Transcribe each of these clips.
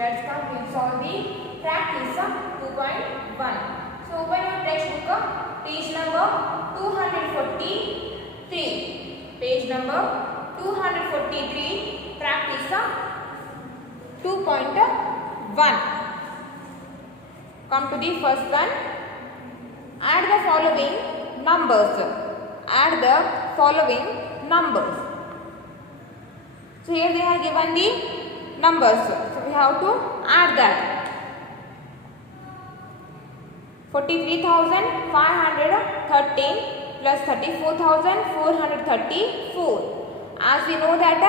let's come we solve the practice 2.1. So open your textbook, page number 243. Page number 243, practice 2.1. Come to the first one. Add the following numbers. Add the following numbers. So here they have given the numbers. So we have to add that. 43,513 plus 34,434. As we know that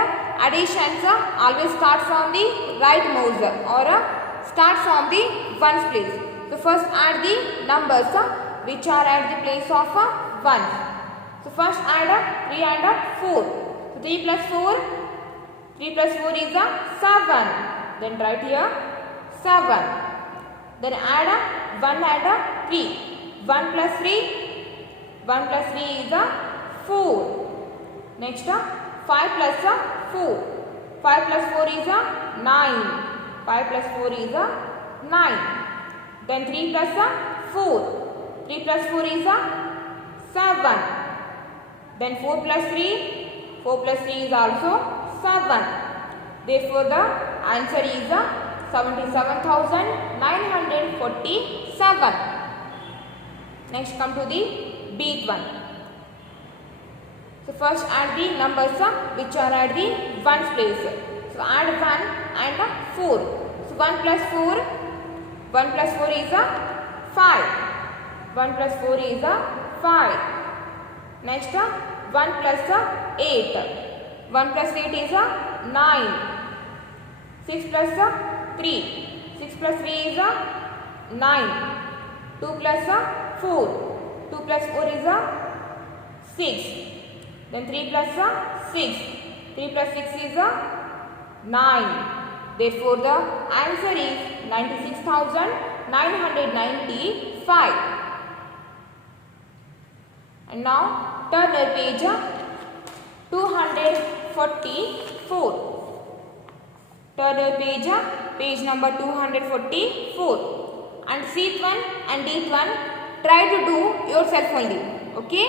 additions always start from the rightmost or start from the ones place. So first add the numbers which are at the place of 1. So first add 3 and 4. So 3 plus 4 is 7. Then write here 7. Then add 1 and 3. 1 plus 3 is 4. Next 5 plus 4. 5 plus 4 is 9. 5 plus 4 is 9. Then 3 plus 4. 3 plus 4 is 7. Then 4 plus 3 is also 7. Therefore, the answer is 77,947. Next, come to the bth one. So first add the numbers which are at the ones place. So add 1 and 4. So 1 plus 4 is 5. 1 plus 4 is 5. Next 1 plus 8. 1 plus 8 is 9. 6 plus 3. 6 plus 3 is 9. 2 plus 4. 2 plus 4 is 6. Then 3 plus 6. 3 plus 6 is 9. Therefore, the answer is 96,995. And now, turn the page 244. Turn the page number 244. And Cth one and Dth one, try to do yourself only. Okay?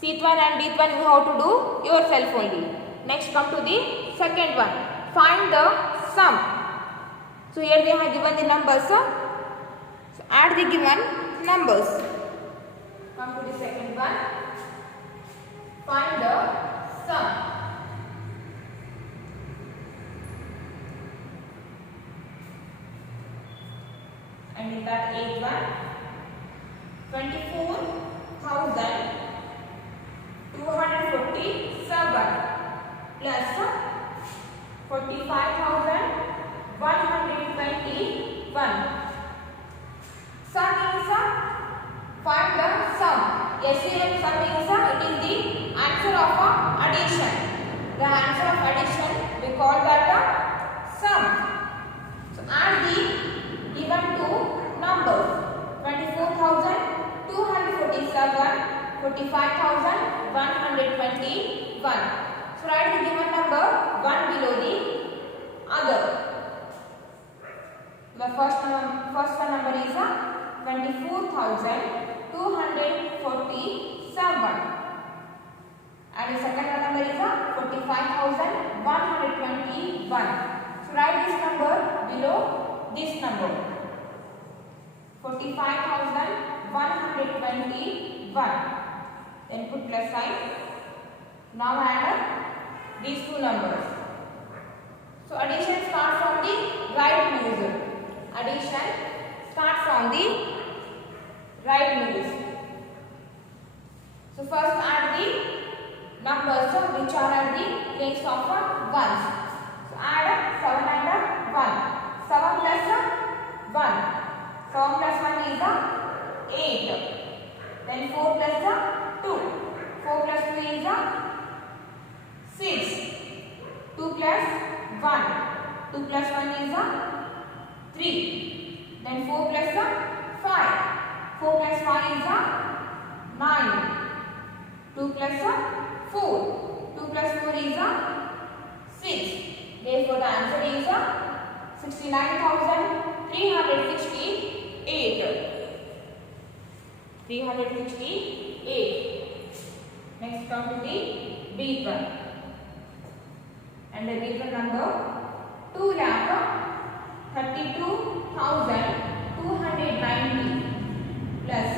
Cth one and Dth one you have to do yourself only. Next, come to the second one. Find the sum. So here they have given the numbers. So add the given numbers. Come to the second one. Find the sum. And in that eighth one, 24,247 plus 45,121. Sum is find the sum. SCM sum is it is the answer of addition. The answer of addition we call that sum. So add the given two numbers 24,247, 45,121. So write the given number one below the other. The first one number is 24,247 and the second number is 45,121. So write this number below this number 45,121. Then put plus sign. Now add these two numbers. So addition starts from the rightmost. Addition starts from the rightmost. So first add the numbers which are at the place of ones. So add 7 and 1. 7 plus 1. 7 plus 1 is 8. Then 4 plus 2. 4 plus 2 is 6. 2 plus 1. 2 plus 1 is 3. Then 4 plus 5. 4 plus 5 is 9. 2 plus 4. 2 plus 4 is 6. Therefore, the answer is 368. Next come to the big one, and the big one number 2,32,290 plus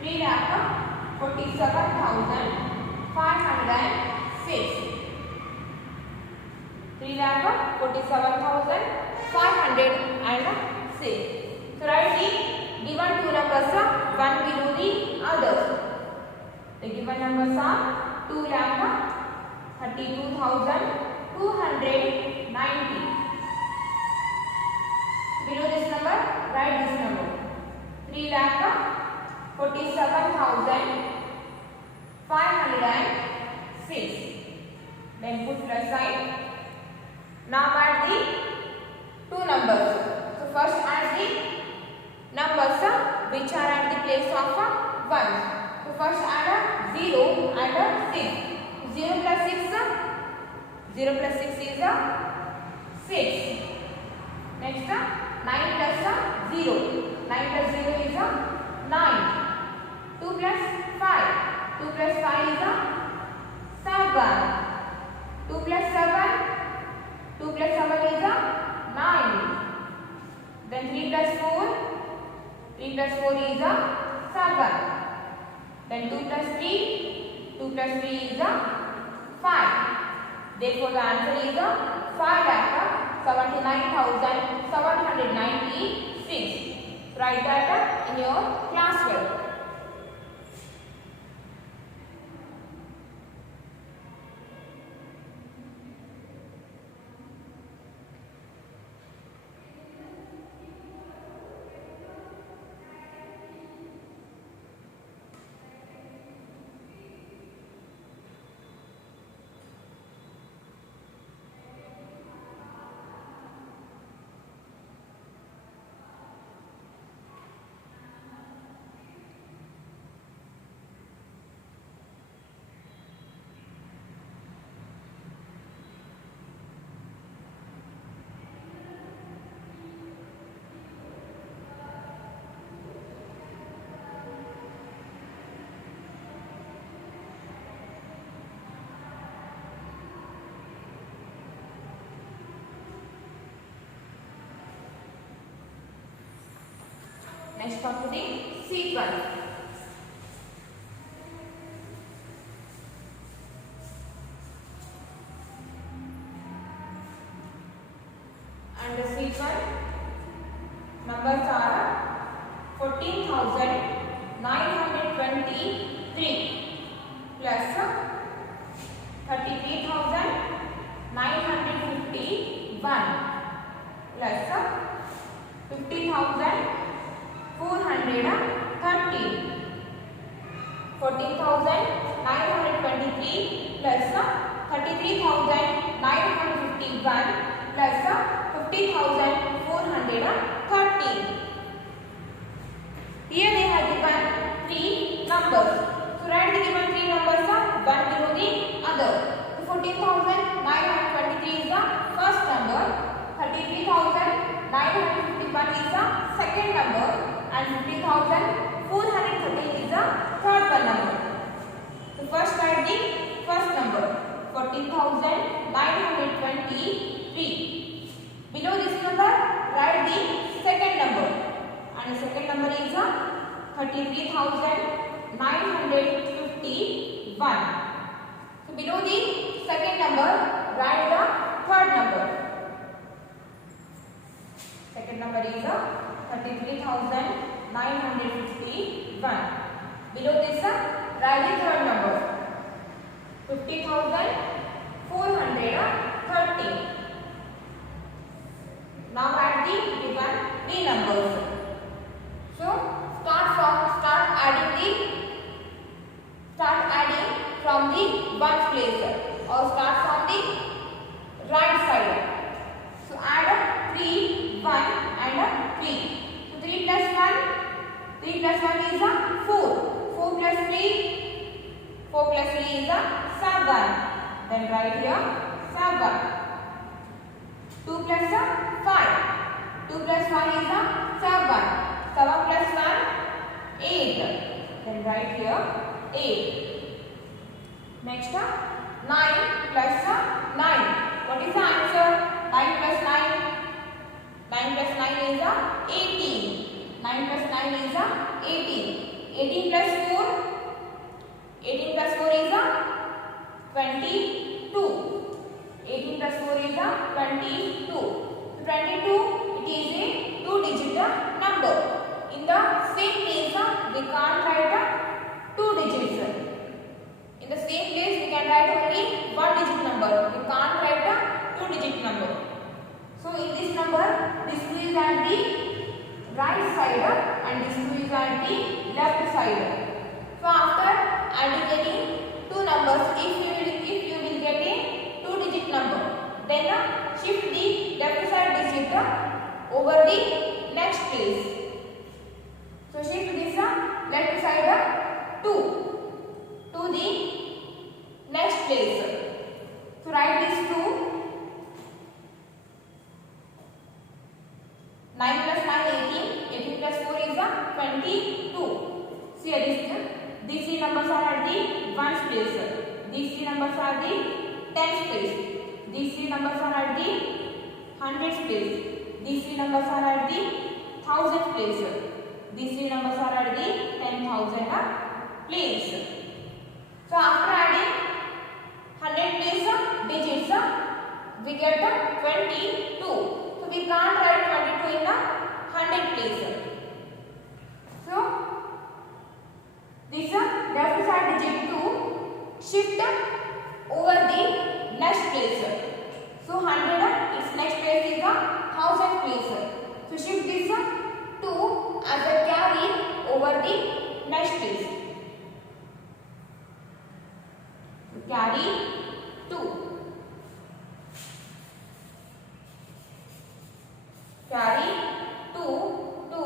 3,47,506. 3,47,506. So write the given two numbers one below the other. The given numbers are 2,32,290. Below this number, write this number. 3,47,506. Then put plus sign. Now add the two numbers. So first add the numbers which are at the place of 1. So first add a 0 and a 6. 0 plus 6 is a 6. Next 9 plus 0. 9 plus 0 is a 9. 2 plus 5. 2 plus 5 is a 7. 2 plus 7. 2 plus 7 is a 9. Then 3 plus 4. 3 plus 4 is a 7. Then 2 plus 3. 2 plus 3 is a 5. Therefore the answer is a 5,79,796. Write that in your classwork. Next come to the sequence. And the sequence numbers are 14,923 plus 33,951 plus 50,430. 14,923 plus 33,951 plus 50,430. Here they have given three numbers. So write the given three numbers one below the other. So 14,923 is the first number. 33,951 is the second number. And 50,413 is the third one number. So first write the first number 14,923. Below this number write the second number, and the second number is 33,951. So below the second number write the third number. Second number is 33,951. Below this write the third number 50,430. Now add the given three numbers. So start adding from the ones place, or start from the right side. So add 3, 1 and 3. So 3 plus 1 is 4. 4 plus 3 is 7. Then write here 7. 2 plus 5. 2 plus 5 is 7. 7 plus 1, 8. Then write here 8. Next 9 plus 9. What is the answer? 9 plus 9. 9 plus 9 is 18. 9 plus 9 is 18. 18 plus 4. 18 plus 4 is 22. 18 plus 4 is 22. 22, it is a 2-digit number. In the same place, we can't write 2 digits. In the same place, we can write only 1-digit number. We can't write a 2-digit number. So in this number, this 2 is at the right side and this 2 is at the left side. So after adding any two numbers, if you will get a 2-digit number, then shift the left side digit over the next place. So shift this left side 2 to the next place. So write this 2. 9 plus 9, 18. 18 plus 4 is 22. See these three numbers are at the 1's place. These three numbers are the 10's place. These three numbers are at the 100's place. These three numbers are at the 1000's place. These three numbers are at the 10,000 place. So after adding 100 place digits, we get 22. So we can't write 22 in 100 place. So this left side digit 2 shift over the next place. So 100 its next place is 1000 place. So shift this 2 as a carry over the next place. So carry 2. Carry 2 to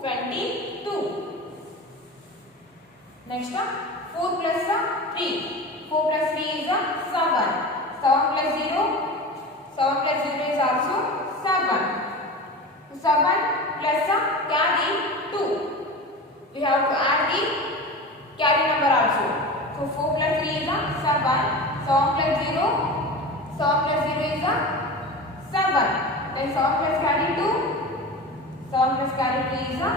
22. Next 4 plus 3. 4 plus 3 is 7. 7 plus 0. 7 plus 0 is also 7. 7 plus carry 2. We have to add the carry number also. So 4 plus 3 is 7. 7 plus 0. 7 plus 0 is 7. Then 7 plus carry 2. 7 plus carry 3 is 9.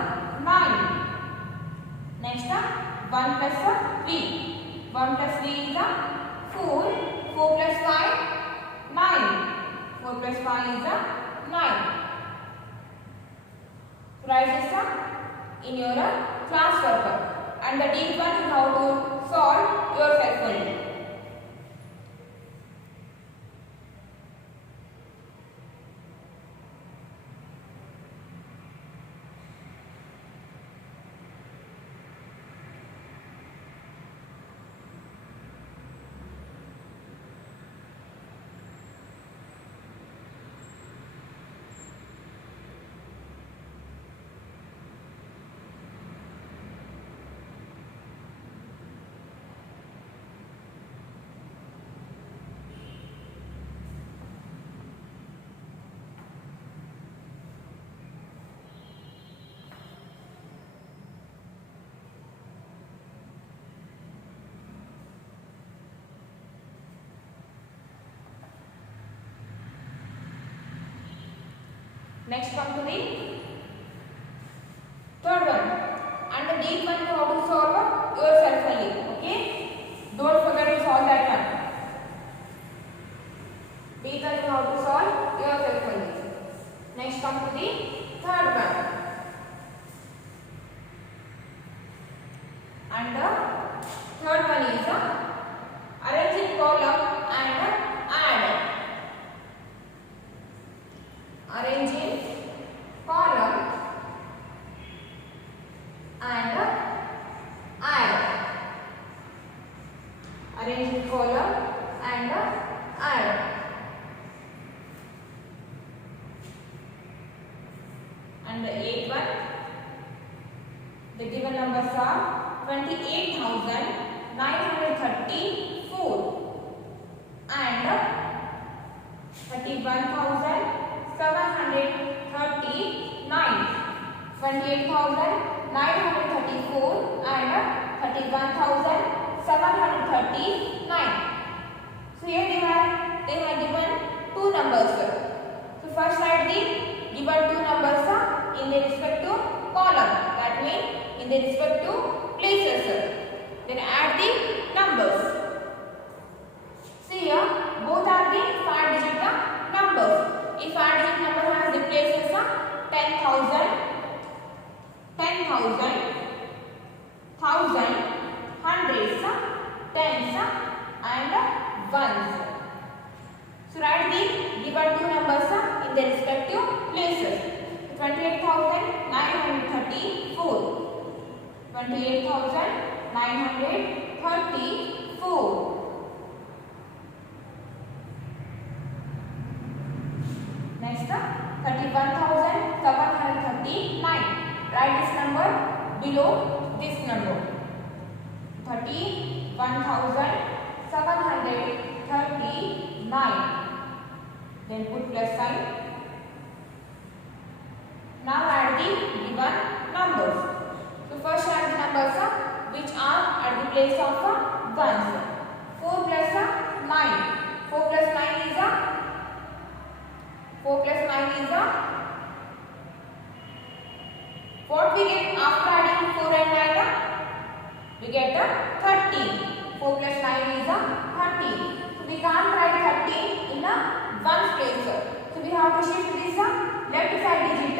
Next 1 plus 3. 1 plus 3 is 4. 4 plus 5, 9. 4 plus 5 is 9. Write this in your class work. And the deep one is how to solve yourself only. Next come to the third one. And the deep one how to solve yourself only. Okay? Don't forget to solve that one. Deep one how to solve yourself only. Next come to the third one. And the third one is arranging column and add. Arranging column and add. Arranging column and add. And the eighth one, the given numbers are 28,934 and 31,000 28,934 and 31,739. So here they have given two numbers. So first write the given two numbers in their respective column. That means in their respective places. Then add the numbers. See here, both are the 5-digit numbers. If 5-digit number has the places 10,000, 10,000, thousand, hundreds, tens, and ones. So write the given two numbers in their respective places. 28,934. 28,934. Next, 31,739. Write this number below this number. 31,739. Then put plus sign. Now add the given numbers. So first add the numbers which are at the place of ones. 4 plus 9. 4 plus 9 is 4 plus 9 is what we get after adding 4 and 9? We get 30. 4 plus 9 is 30. So we can't write 30 in ones place. So we have to shift this left side digit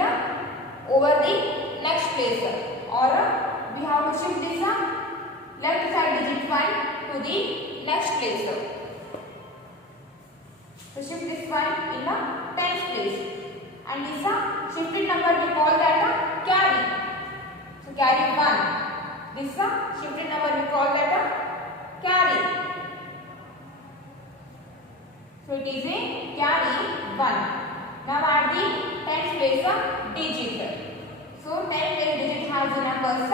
over the next place, or we have to shift this left side digit 1 to the next place. So shift this one in the 10th place, and this shifted number we call that carry. So carry 1. This shifted number we call that carry. So it is a carry 1. Now add the 10th place digit. So 10th place digit has the numbers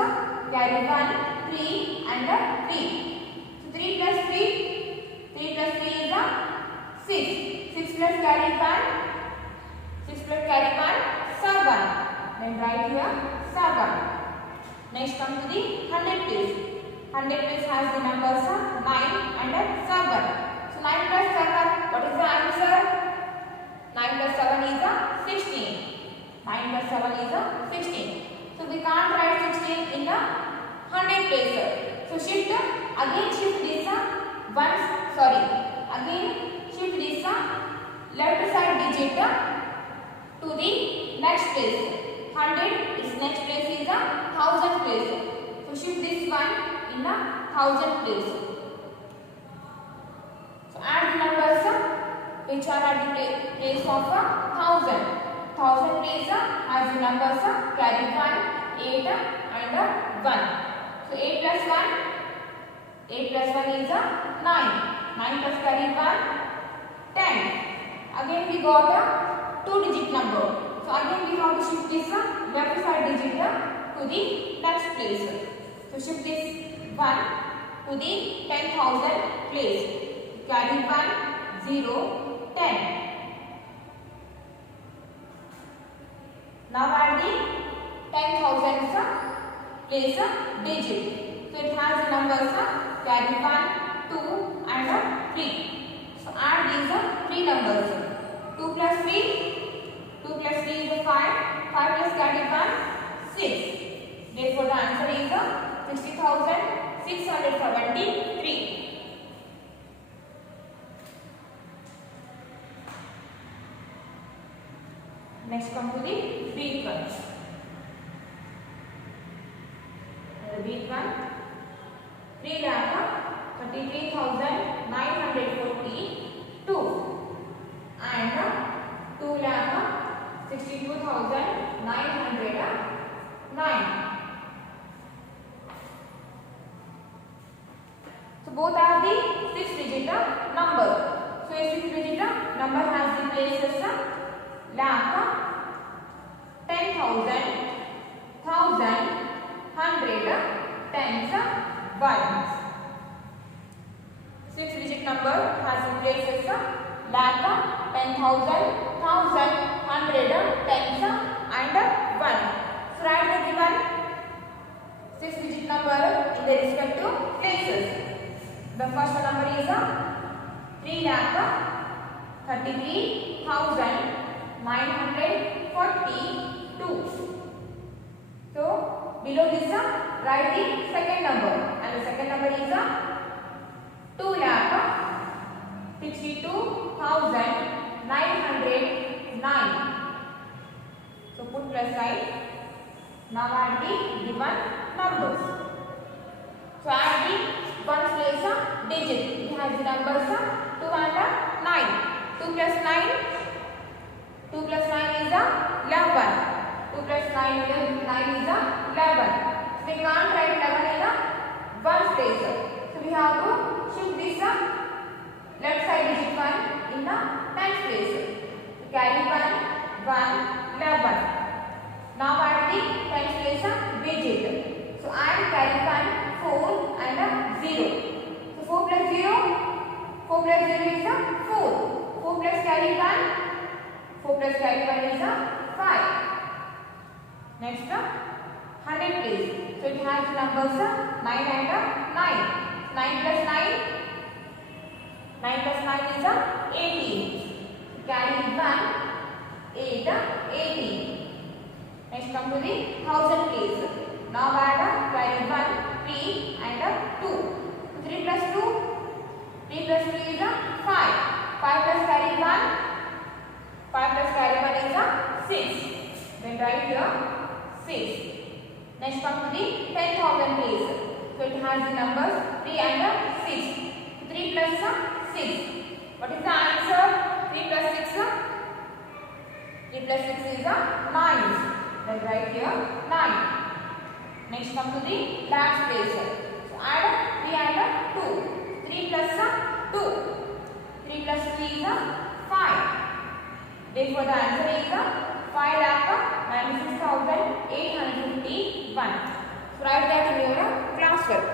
carry 1, 3 and 3. So 3 plus 3 is 6. 6 plus carry 1. 6 plus carry 1, 7. Then write here 7. Next come to the 100 place. 100 place has the numbers 9 and 7. So 9 plus 7, what is the answer? 9 plus 7 is 16. 9 plus 7 is 16. So we can't write 16 in the 100 place. So shift this left side digit to the next place. 100 its next place is 1000 place. So shift this one in 1000 place. So add the numbers which are at the place of 1000. 1000 place has the numbers carry 1, 8 and 1. So 8 plus 1 is 9. 9 plus carry 1, 10. Again we got a 2-digit number. So again we have to shift this left side digit to the next place. So shift this 1 to the 10,000 place. Carry 1, 0, 10. Now add the 10,000 place digit. So it has the numbers carry 1, 2 and 3. So add these 3 numbers. 2 plus 3 is 5. 5 plus carry 1, 6. Therefore the answer is 60,673. Next come to the weak one. The weak one. 3,33,942 and 2,62,909. So both are the 6-digit number. So a 6-digit number has the places lakh, 10,000, thousand, hundred, tens, ones. 6-digit number has the places lakh, 10,000, thousand, hundred, tens and one. So write the given 6-digit number in the respective places. The first number is 3,33,942. So below this write the second number, and the second number is 2,62,909. So put plus sign. Now add the given numbers. So add the ones place digit. We have the numbers 2 and 9. 2 plus 9. 2 plus 9 is 11. 2 plus 9 is 11. So we can't write 11 in ones place. So we have to shift this left side digit 1 in the tens place. So carry 1, 11. Now add the tens place digit. So add carry 1, 4 and 0. So 4 plus 0. 4 plus 0 is 4. 4 plus carry 1. 4 plus carry 1 is 5. Next 100 place. So it has the numbers 9 and 9. 9 plus 9. 9 plus 9 is 18. Carry 1, 8, 18. Next come to the 1000 place. Now add carry 1, 3 and 2. 3 plus 2. 3 plus 3 is 5. 5 plus carry 1. 5 plus carry 1 is 6. Then write here 6. Next come to the 10,000 place. So it has the numbers 3 and 6. 3 plus 6. What is the answer? 3 plus 6. 3 plus 6 is 9. Then write here 9. Next come to the last place. So add 3 and 2. 3 plus 2. 3 plus 3 is 5. Therefore the answer is 5,96,851. So write that in your classwork.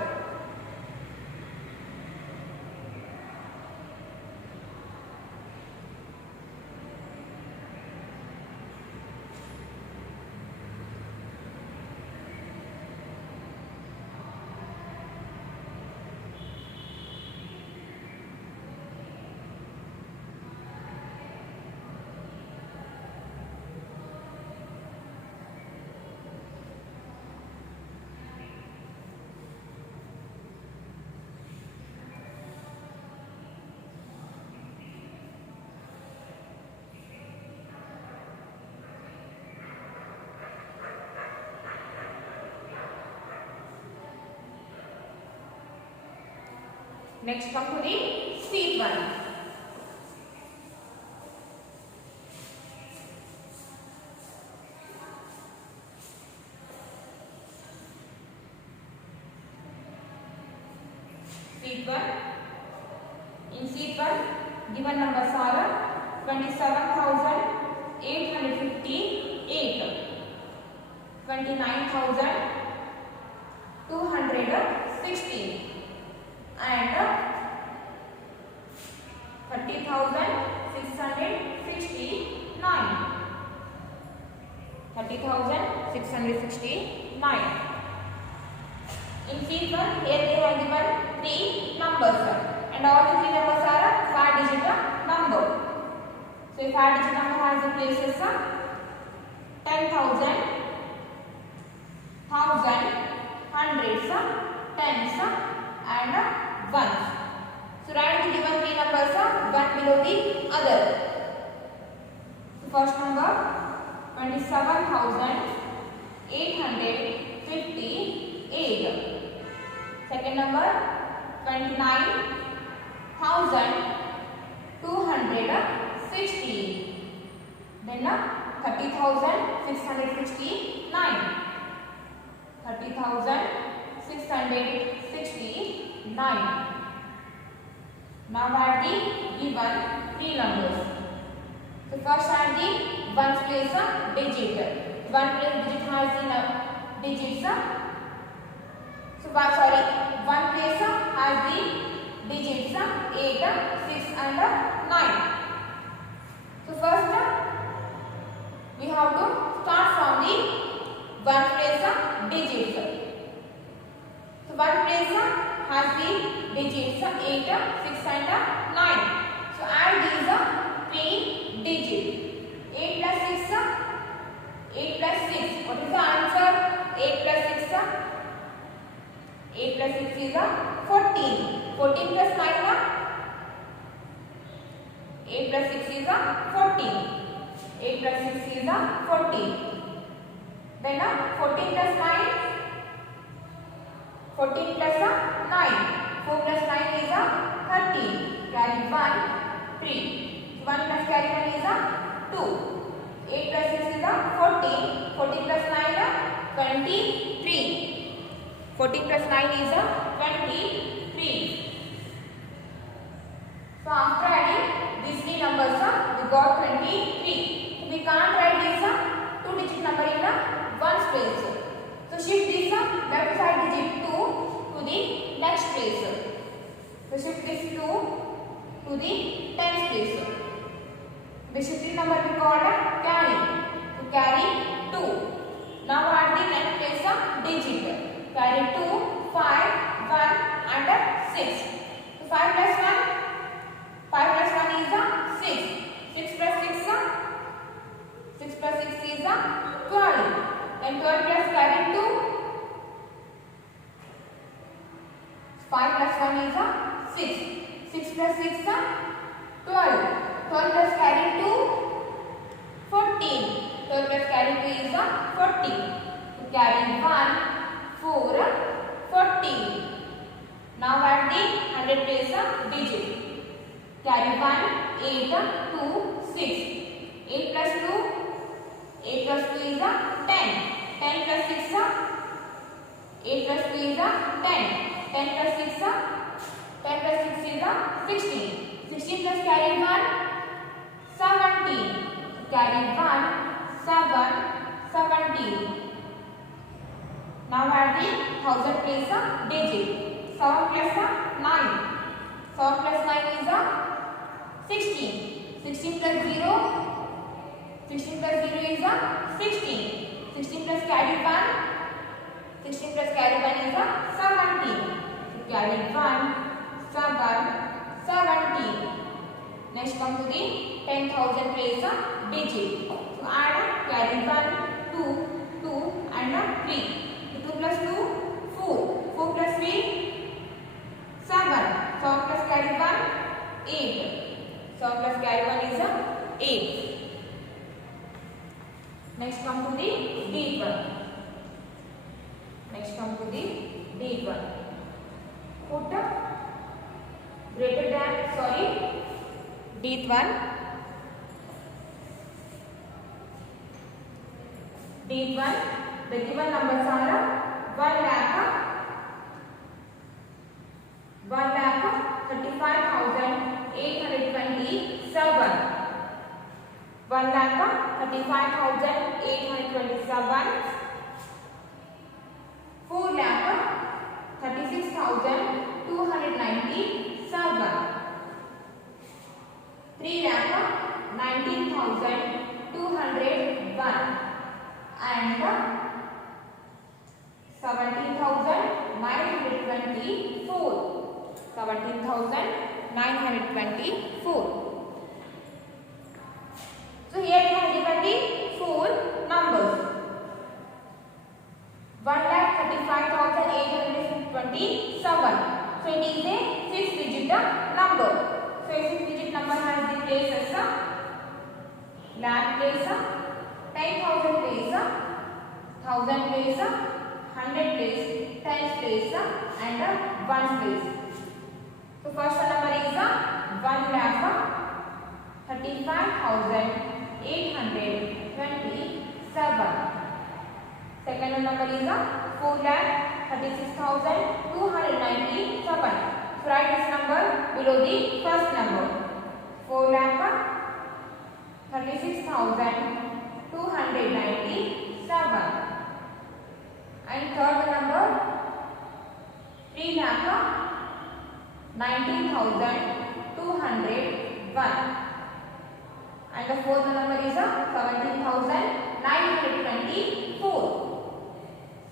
Next come to the seat one. Seat 1. In seat 1, given numbers are 27,858, 29,216 and 30,669. 30,669. In seat 1, here they have given 3 numbers and all the 3 numbers are 5-digit number. So if 5-digit number has the places 10,000, thousand, hundreds, tens and ones. So write the given 3 numbers one below the other. So first number 27,858. Second number 29,216. Then 30,669. 30,669. Now add the given 3 numbers. So first add the ones place digit. 1 place digit has the digits. So 1 place has the digits 8, 6 and 9. So first we have to start from the one place digits. So one place has the digits 8, 6 and 9. So add these 3 digits. 8 plus 6, 8 plus 6. What is the answer? 8 plus 6, 8 plus 6 is 14. 14 plus 9, 8 plus 6 is 14. 8 plus 6 is 14. Then 14 plus 9, 14 plus 9. 4 plus 9 is 13. Carry 1, 3. 1 plus carry 1 is 2. 8 plus 6 is 14. 14 plus 9 23. 14 plus 9 is 23. So after adding these three numbers, we got 23. So we can't write this 2-digit number in ones place. So shift this left side digit 2 to the next place. So shift this 2 to the tens place. The shifting number we called carry. So carry 2. Now add the next place digit. Carry 2, 5, 1 and 6. So 5 plus 1. 5 plus 1 is 6. 6 plus 6, 6 plus 6 is 12. And 12 plus carry 2. 5 plus 1 is 6. 6 plus 6, 12. 12 plus carry 2, 14. 12 plus carry 2 is 14. So carry 1, 4, 14. Now add the 100 place digit. Carry 1, 8, 2, 6. 8 plus 2, 8 plus 2 is 10. 10 plus 6, 8 plus 2 is 10. 10 plus 6, 10 plus 6 is 16. 16 plus carry 1, 17. Carry 1, 7, 17. Now add the 1000 place digit. 7 plus 9. 7 plus 9 is 16. 16 plus 0. 16 plus 0 is 16. 16 plus carry 1. 16 plus carry 1 is 17. So carry 1, 7, 17. Next come to the 10,000 place digit. So add carry 1, 2, 2 and 3. So 2 plus 2, 4. 4 plus 3, 7. 7 plus carry 1, 8. 7 plus carry 1 is 8. Next come to the deep one. Next come to the deep one. Put greater than, deep one. Deep one. The given numbers are 1,35,827. 1,35,827. 4,36,297. 3,19,201 and 17,924. 17,924. So here we have given the 4 numbers. 1,35,827. So it is a 6-digit number. So a 6-digit number has the places lakh place, 10,000 place, 1,000 place, 100 place, 10 place and 1 place. So first number is 1,35,827. Second number is 4,36,297. So write this number below the first number. 4,36,297. And third number 3,19,201. And the fourth number is 17,924.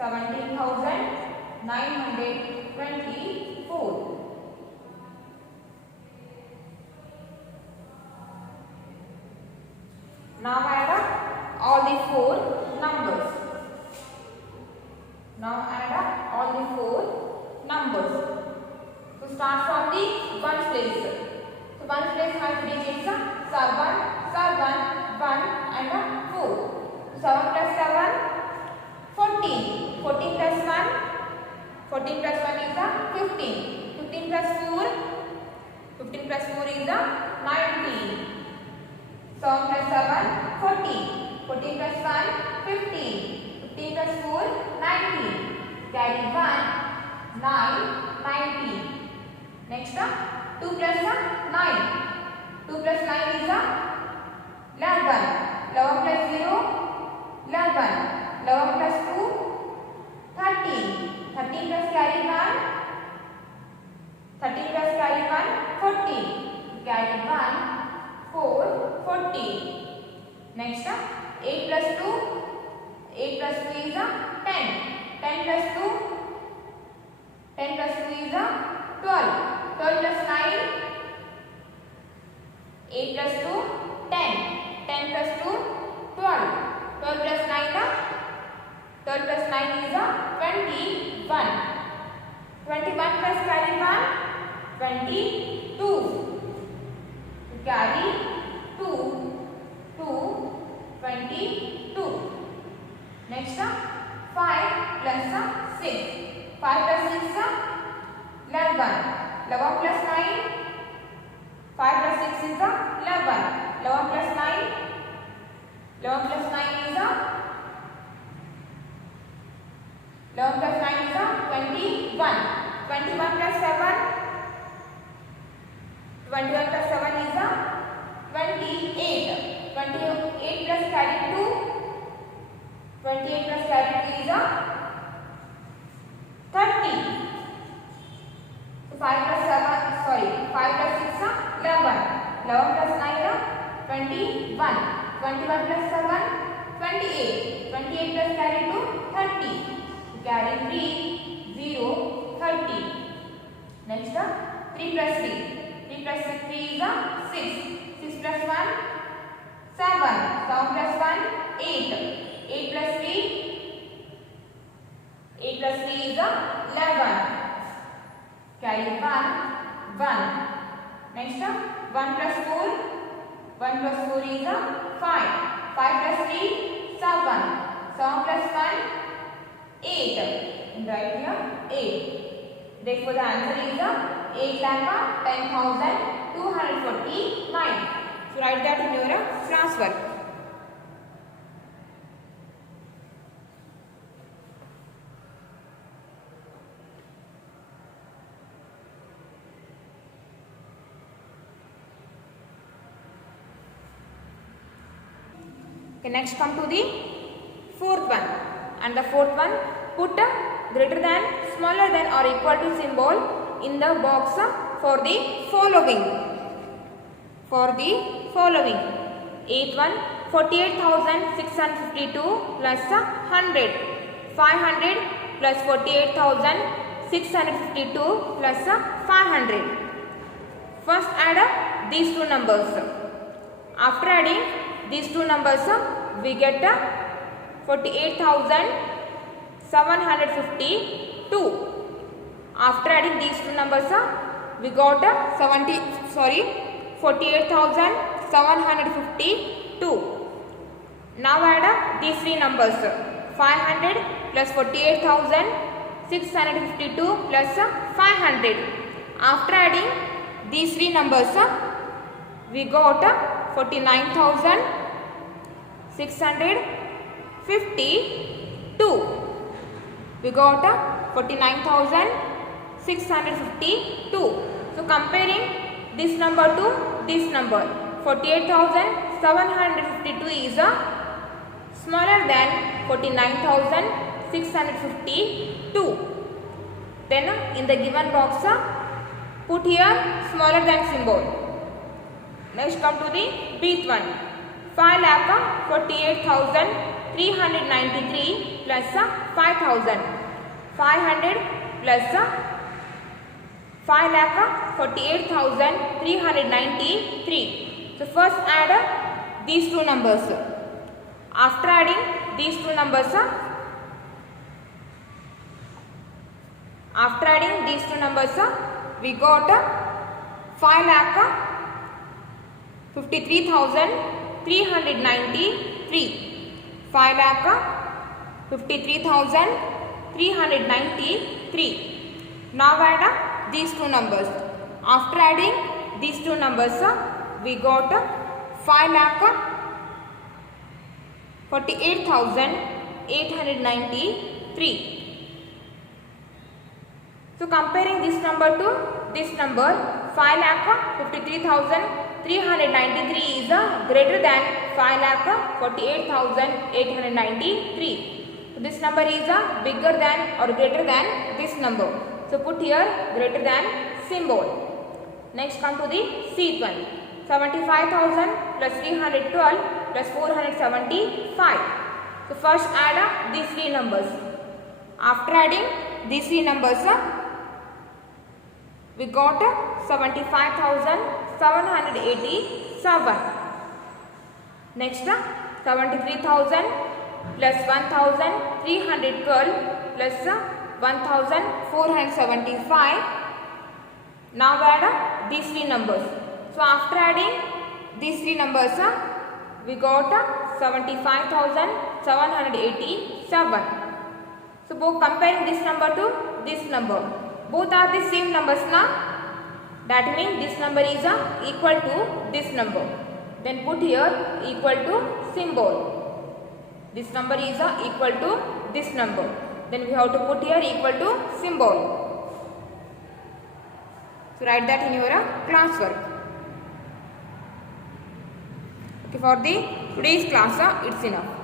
17,924. Now add up all the four numbers. Now add up all the four numbers. So start from the ones place. So ones place has three digits: 7, 7, 1 and 4. 7 plus 7, 14. 14 plus 1, 14 plus 1 is 15. 15 plus 4, 15 plus 4 is 19. 7 plus 7, 14. 14 plus 1, 15. 15 plus 4, 19. Carry 1, 9, 19. Next 2 plus 9. 2 plus 9 is 11. 11 plus 0, 11. 11 plus 2, 13. 13 plus carry 1. 13 plus carry 1, 14. Carry 1, 4, 14. Next 8 plus 2. 8 plus 2 is 10. 10 plus 2. 10 plus 2 is 12. 12 plus 9. 8 plus 2, 10. 10 plus 2, 12. 12 plus 9, 12 plus 9 is 21. 21 plus carry 1, 22. Carry 2, 22. Next 5 plus 6. 5 plus 6, 11. 11 plus 9. 5 plus 6 is 11. 11 plus 9. 11 plus 9 is 11 plus 9 is 21. 21 plus 7. 21 plus 7 is 28. 28 plus carry 2. 28 plus carry 2 is 30. So 5 plus 7, sorry, 5 plus 6, 11. 11 plus 9, 21. 21 plus 7, 28. 28 plus carry 2, 30. Carry 3, 0, 30. Next 3 plus 3. 3 plus 3 is 6. 6 plus 1, 7. 7 plus 1, 8. 8 plus 3. 8 plus 3 is 11. Carry 1, 1. Next 1 plus 4. 1 plus 4 is 5. 5 plus 3, 7. 7 plus 1, 8. Right here 8. Therefore the answer is 8,10,249. So write that in your class work. Okay, next come to the fourth one. And the fourth one, put a greater than, smaller than or equal to symbol in the box for the following. For the following. Eighth one, 48,652 plus 100. 500 plus 48,652 plus 500. First add up these two numbers. After adding these two numbers, we get 48,752. After adding these two numbers, we got 48,752. Now add these three numbers: 500 plus 48,652 plus 500. After adding these three numbers, we got 49,652. We got 49,652. So comparing this number to this number, 48,752 is smaller than 49,652. Then in the given box, put here smaller than symbol. Next come to the bth one. 5,48,000 393 plus 5000. 500 plus 5,48,393. So first add these two numbers. After adding these two numbers, we got 5,53,393. 5,53,393. Now add these two numbers. After adding these two numbers, we got 5,48,893. So comparing this number to this number, 5,53,393 is greater than 5,48,893. So this number is bigger than or greater than this number. So put here greater than symbol. Next come to the seat one. 75,000 plus 312 plus 475. So first add these three numbers. After adding these three numbers, we got 75,787. Next 73,000 plus 1,312 plus 1,475. Now add these three numbers. So after adding these three numbers, we got 75,787. So both comparing this number to this number, both are the same numbers now. That means this number is equal to this number. Then put here equal to symbol. This number is equal to this number. Then we have to put here equal to symbol. So write that in your class work. Okay, for the today's class, it's enough.